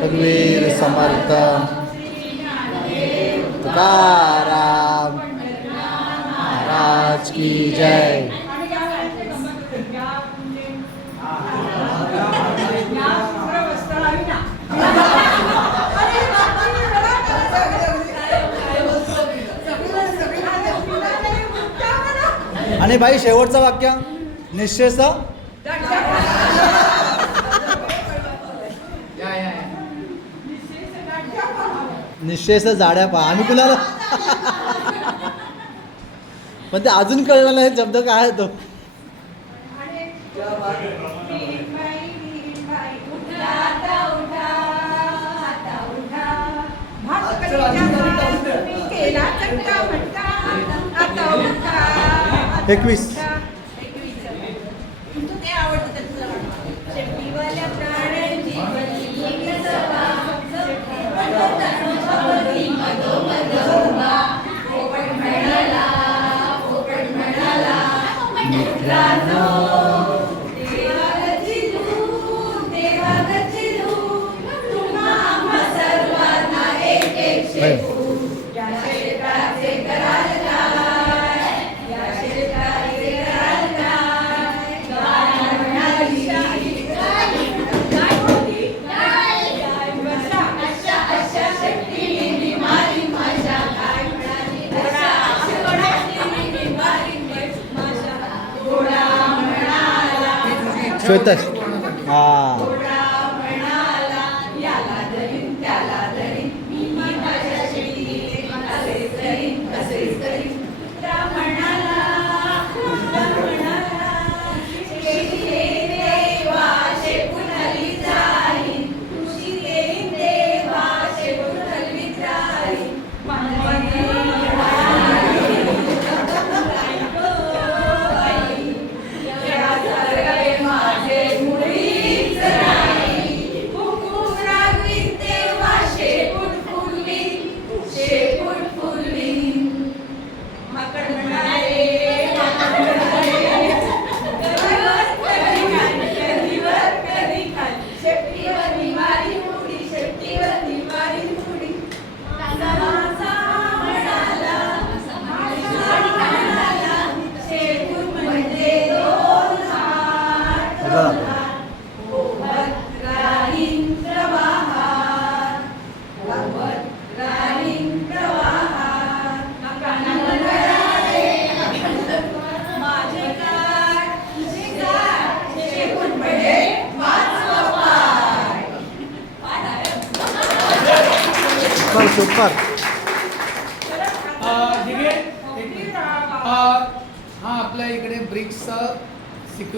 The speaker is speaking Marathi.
रघुवीर समर्थ तुकाराम महाराज की जय. आणि भाई शेवटचं वाक्य निश्चयचा निश्चयचा जाड्या पहा. आम्ही कुणाला पण ते अजून कळलं नाही शब्द काय आहे तो. एकवीस. श्वेता. हां सुपर. हा आपल्या इकडे ब्रिक्सचा सिक्युरिटी